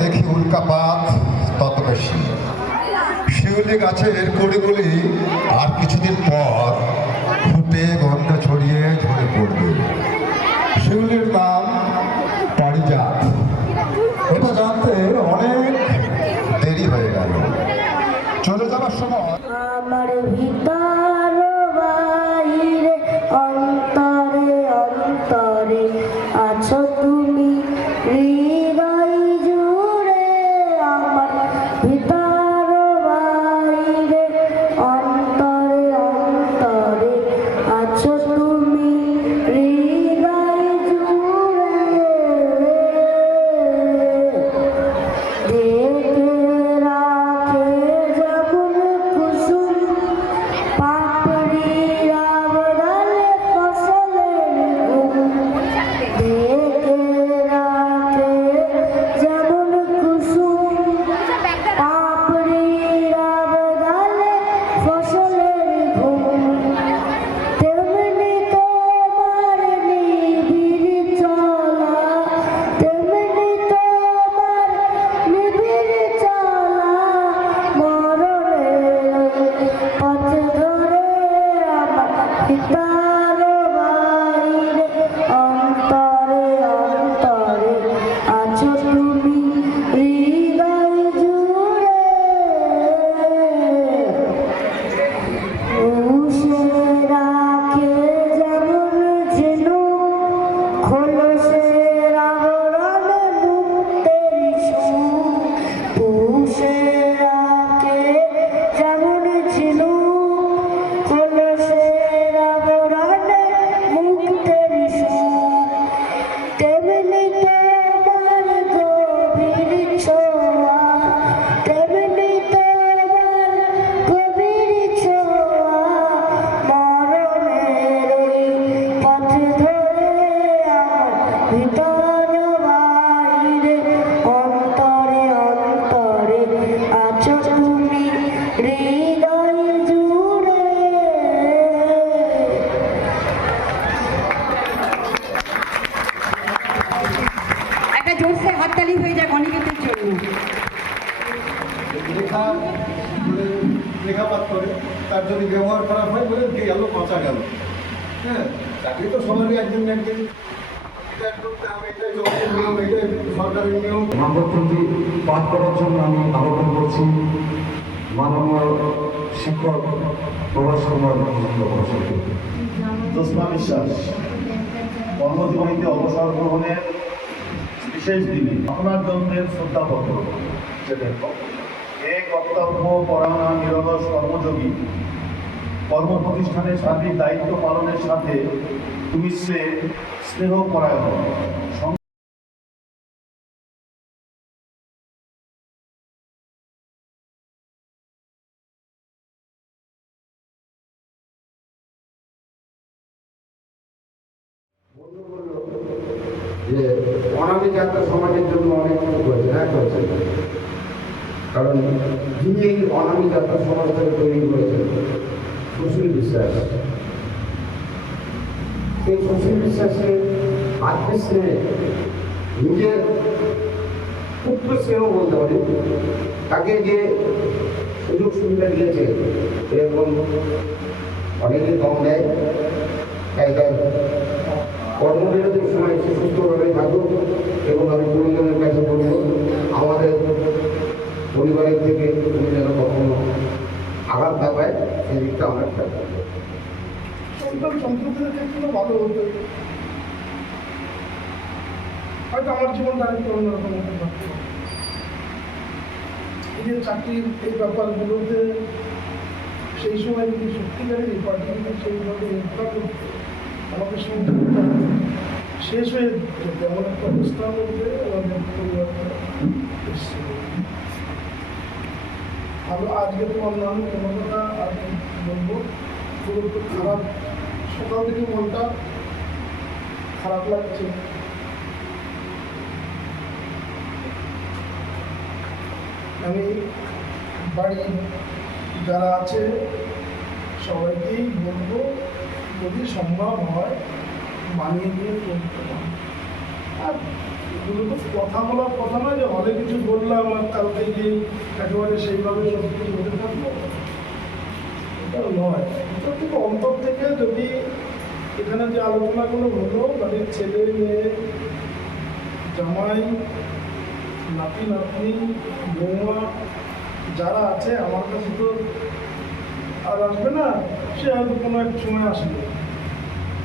দেখি উল্কাপাত তত বেশি। শিউলি গাছের কড়িগুলি আর কিছুদিন পর ফুটে গন্ধ ছড়িয়ে ঝরে পড়বে। শিউলির নাম পারিজাত। এটা জানতে অনেক দেরি হয়ে গেল। চলে যাওয়ার সময় আমার ভিতর বাইরে অন্তরে অন্তরে আছো তুমি হৃদয় জুড়ে। আমার ভিতর বাইরে অন্তরে অন্তরে আছো তুমি হৃদয় জুড়ে। দেখে রাখে যেমন কুসুম পাপড়ির আবরালে ফসলের ঘুম। দেখে রাখে যেমন কুসুম পাপড়ির আবরালে ফসলের ঘুম। তেমনি তোমার নিবিড় চলা, তেমনি তোমার নিবিড় চলা। মরণের পথ ধরে আমার ভিতর বাইরে অন্তরে অন্তরে আছো তুমি হৃদয় জুড়ে। পুষে রাখে যেমন ঝিনুক খোলসের আবরণে মুক্তের সুখ। পুষে রাখে যেমন ঝিনুক খোলসের আবরণে মুক্তের সুখ। তেমনি তোমার গভীর ছোঁয়া, তেমনি তোমার গভীর ছোঁয়া। মরণের পথ ধরে আমার ভিতর বাইরে অন্তরে অন্তরে আছো তুমি হৃদয় জুড়ে। একটা জোরসে হাততালি হয়ে যায় গণিতের জন্য। লেখাপাত করে তার যদি ব্যবহার খারাপ হয় বলে গেল বাঁচা গেল। হ্যাঁ, চাকরি তো সবারই একজন একজন সরকারের নিয়ম। মানবতন্ত্রী পাঠ করার জন্য আমি আবেদন করছি মাননীয় শিক্ষক প্রভাস কুমার মহাশয়কে। জ্যোৎস্না বিশ্বাস, কর্মজীবনীতে অবসর গ্রহণের বিশেষ দিনে আপনার জন্মের শ্রদ্ধাপত্র। এ কর্তব্য পরায়ণা নিরলস কর্মযোগী কর্মপ্রতিষ্ঠানের সার্বিক দায়িত্ব পালনের সাথে তুমি স্নেহ পরায়ণ যে অনামী যাত্রা সমাজের জন্য অনেক কিছু করেছে, হ্যাঁ করেছে। কারণ যিনি এই অনামী যাত্রা সমাজটাকে তৈরি করেছেন সুশীল বিশ্বাস, সেই সুশীল বিশ্বাসের আত্মীয় স্নেহে নিজের পুত্র স্নেহ বলতে পারি, তাকে যে সুযোগ সুবিধা দিয়েছে এরকম অনেকে কম দেয়। তাই তার কর্মবিরতির সময় সে সুস্থভাবে থাকুক এবং আমি পরিজনের কাছে বলব আমাদের পরিবারের থেকে তুমি যেন কখনো আঘাত না পায় সেই দিকটা আমরা খেয়াল রাখবো। সন্তান সন্ততিদের ক্ষেত্রে ভালো হতো, হয়তো আমার জীবনটা আরেকটু অন্যরকম হতে পারত। এই যে চাকরির এই ব্যাপারগুলোতে সেই সময় যদি সত্যিকারের এই পার্টিগুলো সেইভাবে নির্ভর করতে আমাকে শুনতে শেষ হয়ে যেত এমন একটা অবস্থার মধ্যে আমাদের পরিবারটা এসেছিল। আমি আজকে তোমার নাম কোনো কথা আর বলবো, খুব একটু খারাপ, সকাল থেকে মনটা খারাপ লাগছে। আমি বাড়ি যারা আছে সবাইকেই বলবো যদি সম্ভব হয় মানিয়ে নিয়ে চলতে পারে। আর এগুলো তো কথা বলার কথা না যে হলে কিছু বললাম আর কালকে গিয়ে একেবারে সেইভাবে সব কিছু হতে থাকলো, এটা নয়। এটা খুব অন্তর থেকে যদি এখানে যে আলোচনাগুলো হলো, বাড়ির ছেলে মেয়ে, জামাই, নাতি নাতনি, বৌমা যারা আছে, আমার কাছে তো আর আসবে না, সে হয়তো কোনো এক সময় আসবে,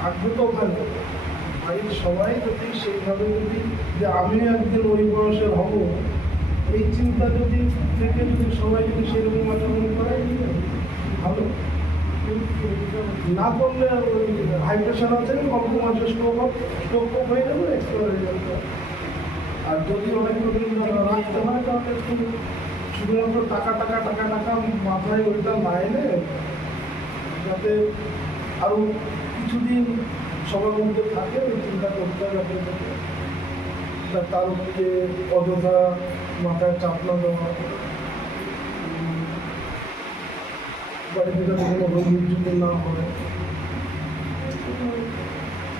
থাকবে তো ওখানে। বাড়ির সবাই যদি সেইভাবে যদি যে আমি একদিন ওই বয়সের হব, এই চিন্তা যদি থেকে যদি সবাই যদি সেরকম আচরণ করে, ভালো। না করলে ওই হাই প্রেশার আছে, অল্প মাসে স্ট্রোক হয়ে যাবে, এক্সপায়ার হয়ে যাবে। আর যদি অনেক রাখতে হয় তাহলে একটু শুধুমাত্র টাকা টাকা টাকা টাকা মাথায় ওইটা না এলে, যাতে আরও কিছুদিন সবার মধ্যে থাকে, ওই চিন্তা করতে হবে তার উপরে অযথা মাথায় চাপ না দেওয়া, বাড়িতে যাতে কোনো রোগ যদি না হয়,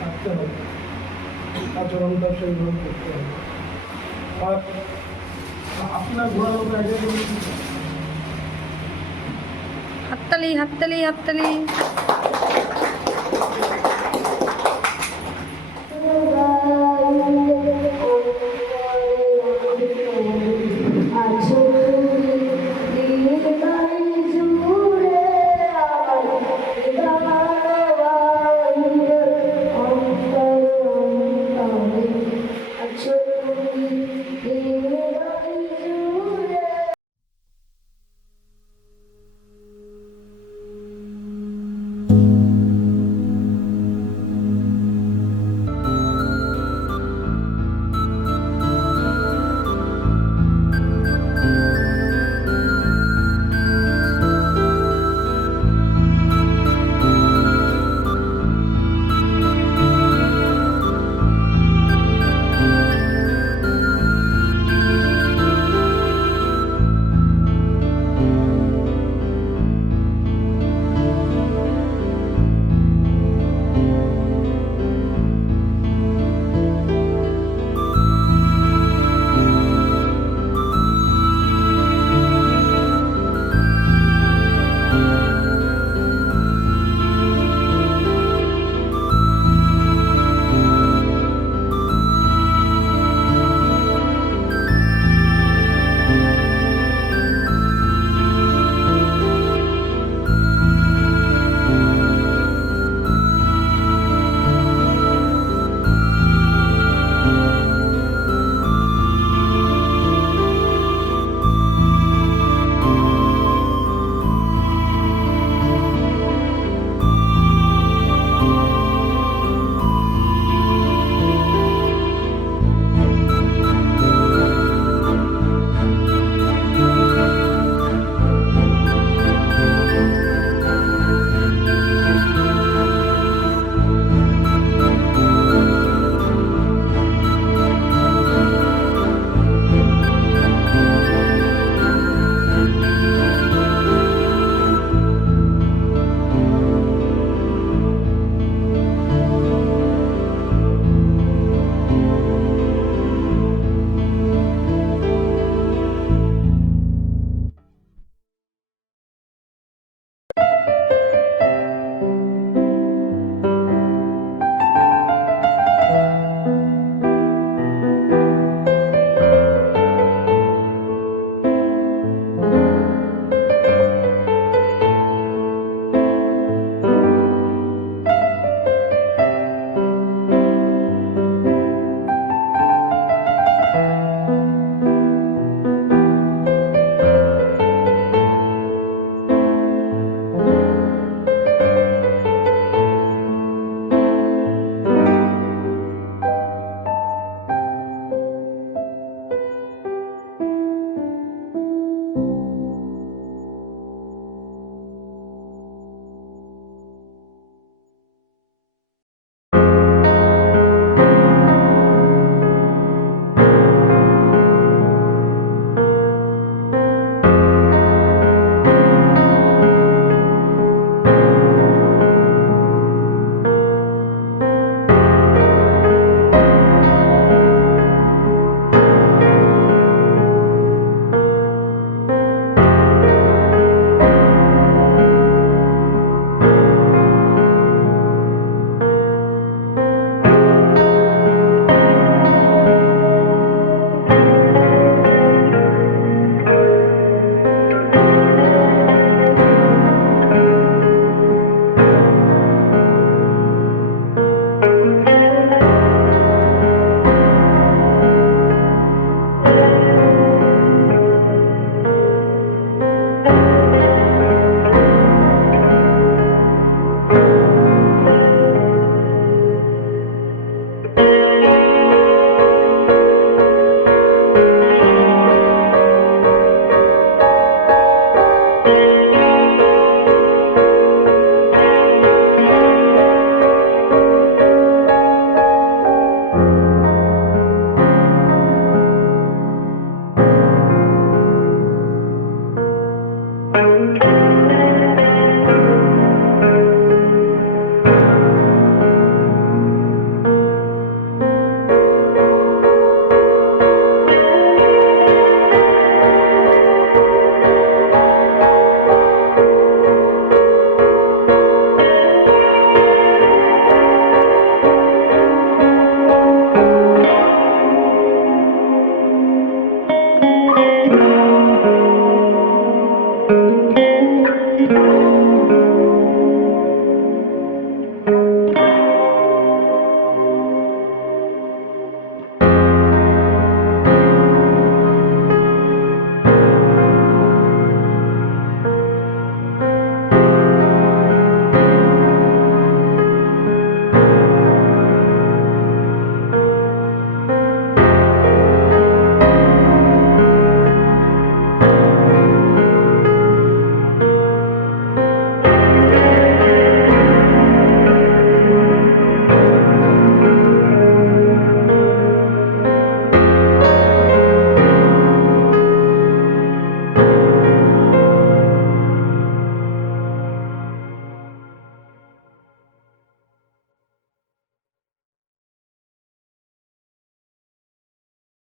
থাকতে হবে, আচরণটা সেইভাবে করতে হবে। আর আপনার ঘোরানোর আইডিয়া করে হাততালি হাততালি হাততালি।